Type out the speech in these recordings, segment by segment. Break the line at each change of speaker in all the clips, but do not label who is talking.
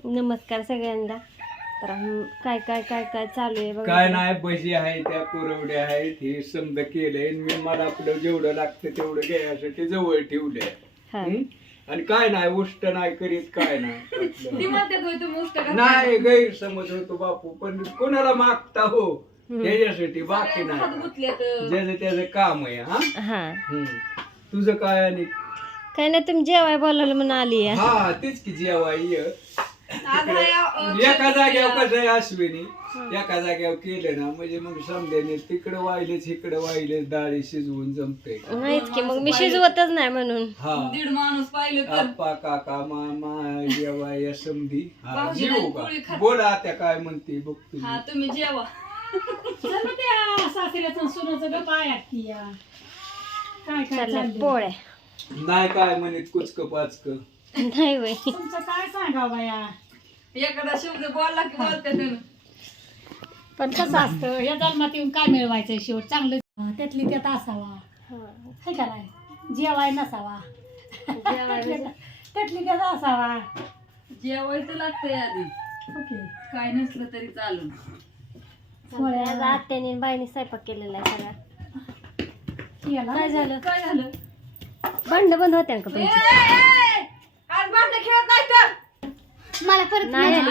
नमस्कार सगळ्यांना. तर काय काय काय काय चालू आहे बघा.
काय नाही, भजी आहे, त्या कुरवड्या आहेत, हे समजा केलंय. मी मला आपलं जेवढं लागतं तेवढं घ्यायसाठी जवळ ठेवलंय. आणि काय नाही, उष्ट नाही करीत, काय नाही. नाही, गैरसमज होतो बापू, पण कोणाला मागता हो त्याच्यासाठी, बाकी नाही, ज्याचं त्याचं काम आहे. हा तुझं काय? आणि
काय नाही, तुम्ही जेवाय बोलावलं म्हणून आली.
हा तेच की, जेवाय एका जाग्यावर कसं आहे अश्विनी, एका जाग्यावर केलं ना म्हणजे मग समजायने तिकडे वाहिलेच इकडे वाहिलेच, डाळी शिजवून जमते
नाहीच की, मग मी शिजवतच नाही म्हणून.
हा
दीड माणूस पाहिलं तर
आप्पा काका मामा जेवाय समधी. हा जेवू का? बोला आता काय म्हणते बघ
हा तुम्ही जेवा.
सासऱ्याचं सोन्याचं गप आहे की या. काय काय चाललंय?
पोळ्या
नाही काय म्हणत कुचक पाचक
नाही बाई.
तुमचं काय सांगावं बाया.
एखादा शब्द बोलला की बोलते त्यानं.
पण कसं असतं, या जन्मात येऊन काय मिळवायचं शेवट? चांगलं त्यातली त्यात असावा, हाय का नाही? जेवाय नसावा, त्यातली त्यात असावा.
जेवायचं लागतंय आधी,
ओके.
काय नसलं तरी चालून.
आत्याने बाईने स्वयंपाक केलेला आहे सगळा.
याला
काय झालं?
काय झालं?
भांडण बंद होत्या का तुमची?
आज भांडण खेळत नाही तर
मला परत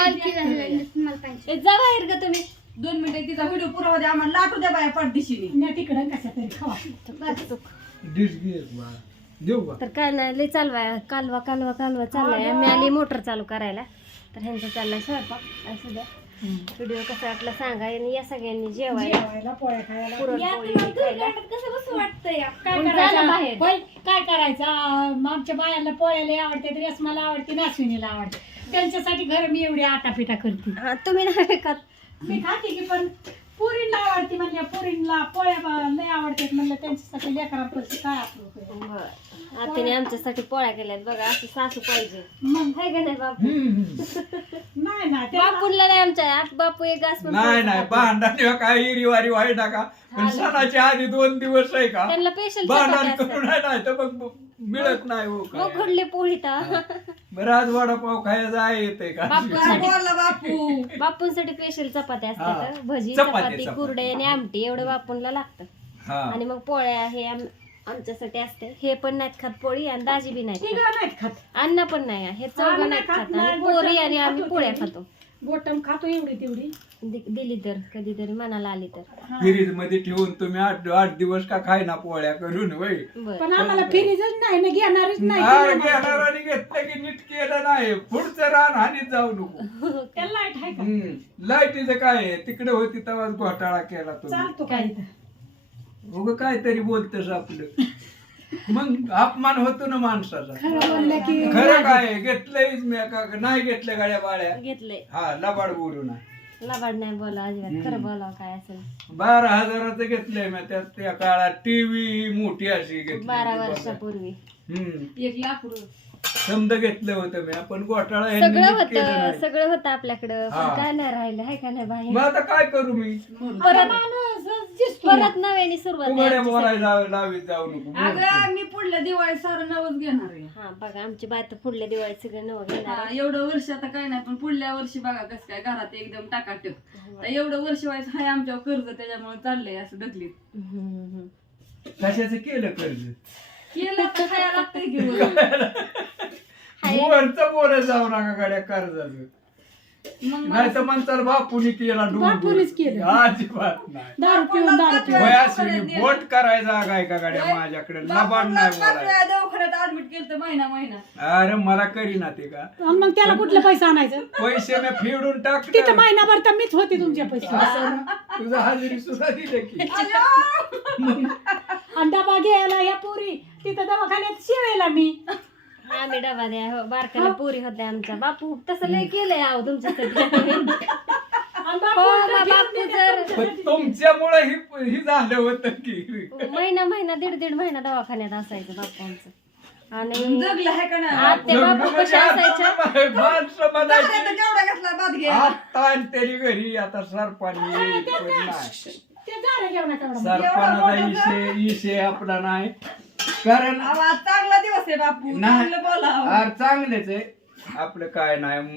जा बाहेर का तुम्ही.
2 मिनिटं तिचा व्हिडिओ पुरावा द्या, आम्हाला लाटू द्या बाया पाठदिशीने.
न्या तिकडं कशा तरी खावा.
डिश घे देऊ का?
तर काय नाही, लय चालवाय, कालवा कालवा कालवा चाललाय. मी आली मोटर चालू करायला, तर ह्यांचा चाललाय स्वयंपाक. असं द्या, व्हिडिओ कसा वाटला सांगा. आणि या सगळ्यांनी जेवायला,
जेवायला पोळ्या खायला.
पुरणपोळी खायला.
काय
झालं
करायचं
बाहेर?
होय, काय करायचं? आमच्या बायांना पोळ्याला आवडते, रेशमाला आवडते, नाशिनीला आवडते. त्यांच्यासाठी घर मी एवढी आटापिटा करते.
हा तुम्ही नाही खात.
मी खाते की, पण पुरीला आवडते म्हणल्या, पुरीला पोळ्या लय आवडतात म्हणलं, त्यांच्यासाठी लेकरांपाशी काय आपलं.
आत्याने आमच्यासाठी पोळ्या केल्यात बघा. असं सासू पाहिजे
मग
हाय का नाही बापू?
नाही ना त्या
बापूला नाही आमच्या, बापू एक घास पण
नाही
पोळी
नाही,
खात
भांडण काय हिरीवारी व्हाय टाका, पण सणाच्या आधी 2 दिवस आहे का
त्यांना स्पेशल
भांडण करून नाही तर मग मिळत नाही हो
मग
काय.
कुठली पोळी तर
बरं आज वडापाव खायचा येते का?
काय बोलला बापू?
बापूंसाठी स्पेशल चपात्या
हा.
असतात, भजी
चपाती,
चपाती
चपाती.
कुरडे आणि आमटी एवढं बापूंला लागतं.
हा
आणि मग पोळ्या हे आमच्यासाठी असते. हे पण नाहीत खात पोळी, आणि दाजी बी नाहीत
तिघं
खात,
नाहीत खात.
अण्णा पण नाही, हे
आम्ही
चौघं
नाही
नाहीत
खात,
खात.
नाही,
आणि पोरी
बोटं
आणि आम्ही
खातो
पोळ्या
तेवढी.
खातो.
बोटम खातो एवढी तेवढी.
दिली तर कधीतरी मनाला आली तर.
फ्रीज मध्ये ठेवून तुम्ही 8 दिवस का खाय ना पोळ्या करून वय.
बर
पण आम्हाला फिरीजच नाही ना, घेणारच नाही.
घेणार आणि घेतलं की नीट केलं नाही, पुढचं रान हानीत जाऊ नको.
त्याला लाईट आहे का?
लाईटीचं काय आहे, तिकडे होती तेव्हाच घोटाळा केला तुम्ही.
चालतो काय इथं?
उगं काहीतरी बोलतस आपलं, मग अपमान होतो ना माणसाचा.
खरं बोललं की
खरं काय घेतलंयच मी का नाही घेतलं गाड्या बाळ्या.
घेतलंय.
हा लबाड बोलू ना.
लबाड नाही बोला अजिबात, खरं बोलावं काय असेल.
12,000चं घेतलंय मी त्या काळात. टीव्ही मोठी अशी घेतली
12 वर्षापूर्वी
एक लाकूड
समजा घेतलं होतं मी, आपण घोटाळा ह्यांनी
सगळं
नीट केलं
होतं,
नाही.
सगळं होतं आपल्याकडं, पण
हा.
काय नाही राहिलं हाय का नाही बाहेर.
मग आता काय करू मी?
परत नव्याने सुरुवात आहे
उघड्या
आमची
बोलायला लावीत जाऊ नको.
अगं मी पुढल्या दिवाळी सारं नवच घेणार आहे.
हा बघा, आमची बाय तर पुढल्या दिवाळीत सगळं नवं घेणार
हा,
आहे.
एवढं वर्ष आता काय नाही, पण पुढल्या वर्षी बघा कसं काय घरात एकदम टाकाटक. तर एवढं वर्ष व्हायचं हाय आमच्यावर कर्ज, त्याच्यामुळे चाललंय असं ढकलीत.
हम्म.
कशाचं केलं कर्ज?
केलं तर खायला लागतंय की
वरचं बोलत जाऊ नका गाड्या कर्जाचं.
मग
नाही तर म्हणतात बापूनी केला
बापूनीच केलं.
अजिबात नाही.
दारू पिऊन दारू पिऊन.
वयासुनी बोट करायचा काय का गाड्या माझ्याकडे लबाड नाही बोलायचं.
दवाखान्यात ऍडमिट केलं महिना
अरे मला करी ना ते का
आणि मग त्याला कुठलं पैसा आणायचं?
पैसे मी फेडून
तिथं
टाकतो.
महिनाभर तर मीच होते तुमच्या पैसे.
तुझं हजेरी सुद्धा दिलं की.
आणि डबा घ्यायला या पुरी तिथं दवाखान्यात शिवायला मी.
आम्ही डबा द्या हो, बारकाला पुरी होत्या आमच्या. बापू तसं लय केलंय आहो तुमच्यासाठी.
आणि
हो बापू जर
पण तुमच्यामुळे ही झालं होतं की.
महिना 1.5 महिना दवाखान्यात असायचं बापू आमचं. आणि
जगलं आहे का नाही?
आत्या बापू कशा असायच्या?
माणसं म्हणायची,
केवढा घेतला बाद घे.
आता आणि तरी घरी आता सरपाणी येईल पण नाही.
ते झालं जेवणाचा
सरपणाचा इशे आपला नाही. कारण
आवाज चांगला दिवस आहे बापू,
नाही.
चांगलं बोला.
चांगलेच आहे आपलं, काय नाही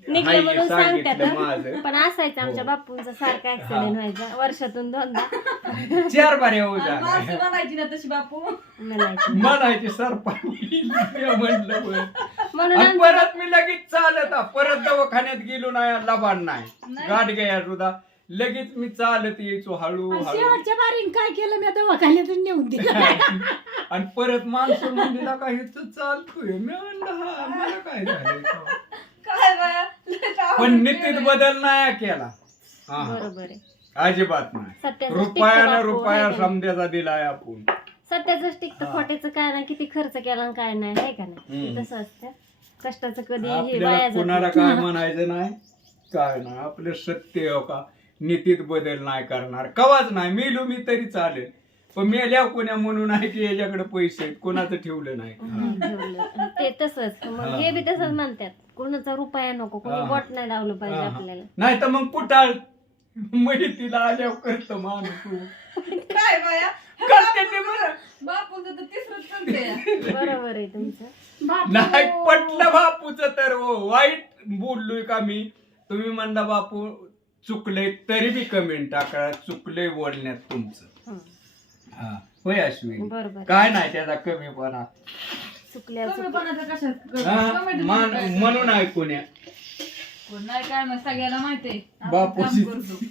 निघलं
हाय
म्हणून
सांगितलं
सांगतात
माझं
पण असायचं आमच्या
हो.
बापूंचा सारखा ऍक्सिडेंट व्हायचा वर्षातून 2दा
4 बारे हो
आणि
झालं
माणसं म्हणायची ना तशी बापू
म्हणायचं
म्हणायचे सरपंच म्हणलं बरं.
म्हणून
आणि
आमचं
परत मी लगेच चालत परत दवाखान्यात गेलो नाही लबाड नाही
नाही.
गाठ घ्या सुद्धा लगेच मी चालत यायचो हळू
आणि
हळू
शेवटच्या बारीन काय केलं मी दवाखान्यातून नेऊन दिलं
आणि परत माणसं म्हणलेला काही चालतोय मी म्हणलं हा मला काय झालं
काय बाया लय आवडत
पण
नाही.
नीतीत बदल नाही केला हा.
बरोबर आहे
अजिबात नाही
सत्याचं
रुपयानं
टिकतं
रुपया
बापू,
समजायचा दिलाय आपण
सत्याच टिकतं
हा.
खोट्याचं काय नाही किती खर्च केला आणि काय नाही आहे का नाही
हम्म.
तसं असतं कष्टाचं कधी हे
आपल्याला
वाया जात
कोणाला
नाही.
काय म्हणायचं नाही काय नाही आपलं सत्य हो का नीतीत बदल नाही करणार कवाच नाही मेलो मी तरी चालेल पण मेल्या कोण्या म्हणून आहे की याच्याकडे पैसे आहेत कोणाचं ठेवलं नाही हा.
ठेवलं. ते तसंच मग
हा.
हे बी तसंच म्हणतात कोणाचा रुपया नको कोणी
हा.
बोट नाही लावलं पाहिजे
हा.
आपल्याला
नाही तर मग कुटाळ तिला आल्यावर करतो माणूस
काय बाया
करते ते बरं
बापूचं तर तिसरंच चालतंय
बरोबर आहे तुमचं
नाही पटलं बापूच तर हो वाईट बोललोय का मी तुम्ही म्हणला बापू चुकलंय तरी बी कमेंट टाका चुकलंय बोलण्यात तुमचं
हं.
हा होय अश्विनी
बरोबर
काय नाही त्याचा कमीपणा
चुकल्या
कमीपणाचं कशात
हा,
कमेंट
म्हणून ऐकून या
नाही काय मग सगळ्याला माहितीये आपण
बापूची.
काम करतो.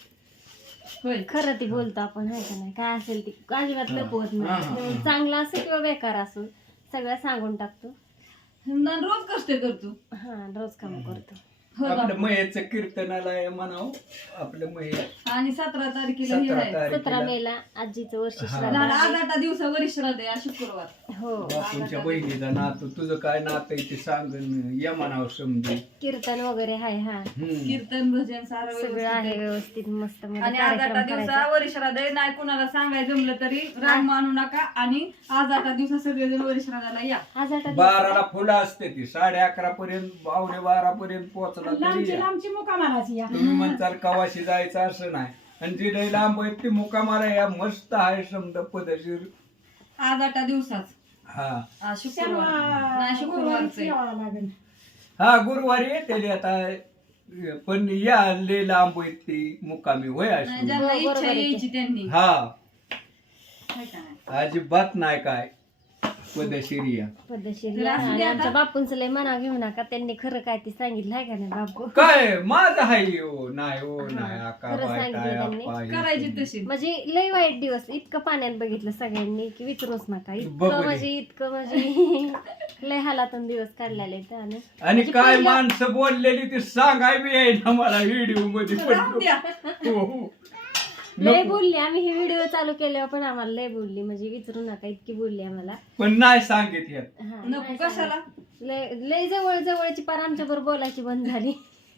होय
खरं ती बोलतो आपण आहे का नाही काय असेल ती अजिबात लपवत
हा, हा,
नाही
हा.
चांगलं असो किंवा बेकार असो सगळं सांगून टाकतो
आणि रोज कष्ट करतो
हा रोज काम करतो
हो
आपलं
बापू.
मयेचं कीर्तनाला आहे म्हणावं आपलं मय
आणि 17 तारखेला हे
17
आहे
17
तारखेला
मेला आजीचं वर्ष
हा.
श्राद्ध
झालं
आहे.
8 दिवसावर श्राद्ध आहे आज शुक्रवार
हो
बापूंच्या बहिणीचा नातू तुझं काय नातं आहे ते सांग या म्हणावं समजू
कीर्तन वगैरे आहे हा
कीर्तन भजन सारं
सगळं
व्यवस्थित
आहे
आहे.
व्यवस्थित मस्त मध्ये
आणि आज 8
कार्यक्रम करायचा.
दिवसावर श्राद्ध आहे नाही कुणाला सांगायचं जमलं तरी राग मानू नका आणि आज 8 दिवसा सगळेजण वरिष्ठाला या
आज 8 दिवस
12ला फुलं असते ती 11:30 पर्यंत 11:15 पर्यंत पोहोचला तरी
लांबची
या.
लांबची मुकामालाची या
तुम्ही म्हणताल कवाशी जायचं असं नाही आणि जी लई लांब आहे ती मुकामाला या मस्त आहे समजा पदशीर
आज 8 दिवसाच
हा
आज शुक्रवार नाही शुक्रवारचं आहे.
यावं लागेल
हा गुरुवारी येते आता पण या लई लांब आहेत ती मुकामी होय
नाही,
अशी
ज्यांना
हो,
इच्छा
बरोबर आहे
यायची त्यांनी
हा
हाय का नाही?
अजिबात नाही काय पदशीर या
पद्धतशीर
तर
या.
असू
आणि
दे आता.
आमच्या बापूंचं लय मना घेऊ नका त्यांनी खरं काय ते सांगितलं आहे का नाही बापू
काय माझं हाय हो नाही आका
खरं
बाय
सांगितलं
काय
त्यांनी.
आप्पा, हे
करायची
ते.
तशी
म्हणजे लय वाईट दिवस इतकं पाण्यात बघितलं सगळ्यांनी की विचारूच नका
बघू
इतकं
दे.
म्हणजे इतकं म्हणजे लय हालातून दिवस काढलेले आहेत आणि
आणि
म्हणजे
काय
पहिल्या-
माणसं बोललेली ती सांगाय बी येईना मला व्हिडिओ मध्ये
राहून द्या.
हो, हो.
लय
नको.
बोलली आम्ही हे व्हिडिओ चालू केल्यावर पण आम्हाला लय बोलली म्हणजे विचारू नका इतकी बोलली आम्हाला
पण नाही सांगित ह्यात.
हा,
नको
नाही
कशाला
सांगत. लय जवळ जवळची पार आमच्या बरोबर बोलायची बंद झाली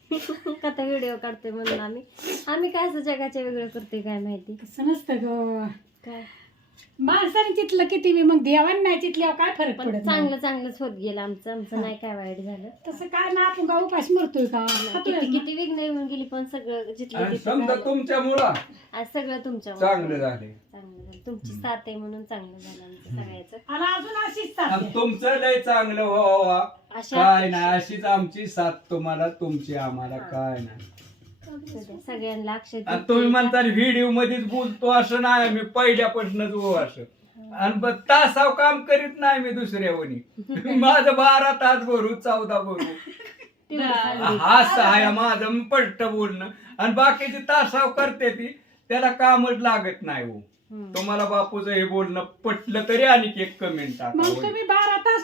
कथा व्हिडिओ काढतोय म्हणून आम्ही काय असं जगाच्या वेगळं करतोय काय माहिती
कसं नसतं ग
काय
माणसाने तिथलं किती बी मग देवान नाही तिथल्यावर काय फरक
पण
पडत नाही.
चांगलं चांगलंच होत गेलं आमचं नाही काय वाईट झालं
तसं काय ना आपण का उपास मरतोय का खातोय
किती
ना.
किती विघ्न येऊन गेली पण सगळं जिथलं
आणि
तिथं
समजा
झालं.
तुमच्यामुळं
आज सगळं तुमच्या
चांगलं झाले
चांगलं झालं तुमची साथ आहे म्हणून चांगलं झालं आमचं सगळ्याचं
आणि अजून अशीच
आणि
चालते
तुमचं लय चांगलं व्हावा
अशा
काय नाही अशीच आमची साथ तुम्हाला तुमची आम्हाला काय नाही
सगळ्यांना अक्षय
आणि तुम्ही म्हणता व्हिडिओ मध्येच बोलतो असं नाही मी पहिल्यापासूनच हो असं आणि तासाव काम करीत नाही मी दुसऱ्यावनी माझं 12 तास भरू 14 भरू हा सहाय माझं मी स्पष्ट बोलणं आणि बाकीची तासाव करते ती त्याला कामच लागत नाही हो तुम्हाला बापूचं हे बोलणं पटलं तरी आणि एक कमेंट टाका
मग
होय.
तुम्ही 12 तास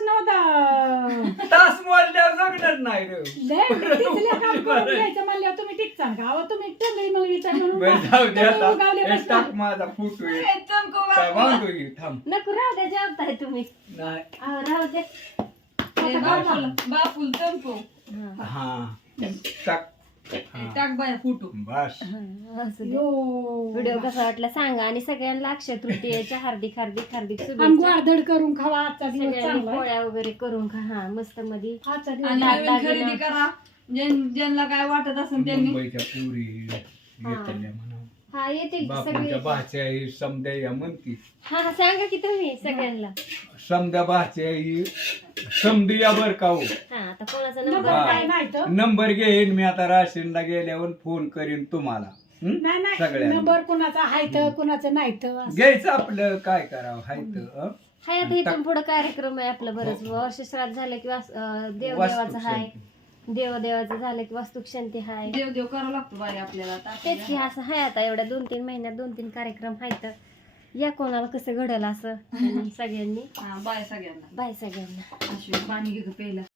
नव्हता
तास मोजल्यावर जगणार नाही रे
तिथल्या काम करून घ्यायचं म्हणल्यावर तुम्ही टिकचाल का अहो तुम्ही टंगळी मंगळी तर म्हणून
बरं, जाऊ दे
तुम्ही
आता
उगावले
हे
बसता.
टाक माझा फोटो आहे
ए, चमको
काय
बापू.
बांधतो की थांब
नको राहू द्या जेवताय तुम्ही
नाही
अहो, राहू द्या
ए, बापूल चमको
हा टाक हा.
टाक बाया फोटो
बस
व्हिडिओ कसा वाटला सांगा आणि सगळ्यांना अक्षय तृतीयेच्या हार्दिक हार्दिक हार्दिक
आणि
शुभेच्छा
गोडधड करून खावा आजचा दिवस
सगळ्यांनी
चांगला आहे.
पोळ्या वगैरे करून खा हा मस्त मध्ये
आजचा
आणि
दिवस
दागिना.
नवीन खरेदी करा ज्यांना काय वाटत असेल त्यांनी
मुंबईच्या पुरी घेतल्या म्हणा
हा येतील की सगळे
बापूंच्या
येतील.
भाच्या ही समद्या या म्हणती.
हा सांगा की तुम्ही सगळ्यांना.
समद्या भाच्या ही समधी या बर का हो.
हा आता कोणाचा
नंबर
नंबर
हा.
काय नाही तर
नंबर घेईन मी आता राशीनला गेल्यावर फोन करीन तुम्हाला. हं?
नाही नाही
सगळ्यांना
नंबर कुणाचा आहे तर कुणाचं नाही तर असं.
घ्यायचं आपलं काय करावं हाय तर
हाय आता इथून पुढे कार्यक्रम आहे आपलं बरंच वर्ष श्राद्ध झालं की देवदेवाचं हाय, देवदेवाचं झालं की वास्तुक शांती हाय.
देव देव करावं लागतो बाई आपल्याला आता.
तेच की असं हाय आता एवढ्या 2-3 महिन्यात 2-3 कार्यक्रम आहेत. या कोणाला कसं घडलं असं आणि सगळ्यांनी
हा बाय सगळ्यांना.
बाय सगळ्यांना.
अश्विनी पाणी घे गं प्यायला.